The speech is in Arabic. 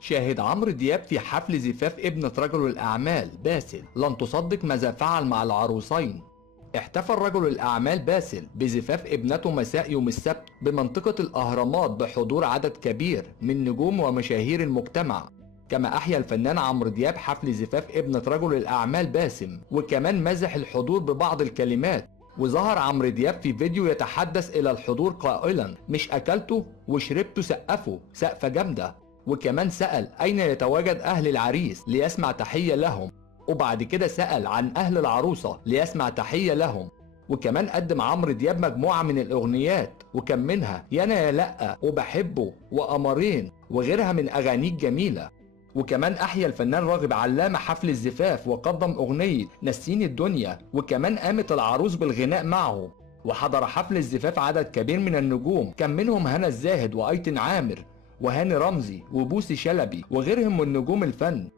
شاهد عمرو دياب في حفل زفاف ابنة رجل الأعمال باسل لن تصدق ماذا فعل مع العروسين. احتفل رجل الأعمال باسل بزفاف ابنته مساء يوم السبت بمنطقة الأهرامات بحضور عدد كبير من نجوم ومشاهير المجتمع. كما أحيا الفنان عمرو دياب حفل زفاف ابنة رجل الأعمال باسم، وكمان مزح الحضور ببعض الكلمات. وظهر عمرو دياب في فيديو يتحدث إلى الحضور قائلا: مش أكلته وشربته سقفوا سقفة جامدة. وكمان سأل أين يتواجد أهل العريس ليسمع تحية لهم، وبعد كده سأل عن أهل العروسة ليسمع تحية لهم. وكمان قدم عمرو دياب مجموعة من الأغنيات، وكان منها يانا يا لأ وبحبه وقمرين وغيرها من أغانيه الجميلة. وكمان أحيا الفنان راغب علامة حفل الزفاف وقدم أغنية نسيني الدنيا، وكمان قامت العروس بالغناء معه. وحضر حفل الزفاف عدد كبير من النجوم، كان منهم هنا الزاهد وأيتن عامر وهاني رمزي وبوسي شلبي وغيرهم من نجوم الفن.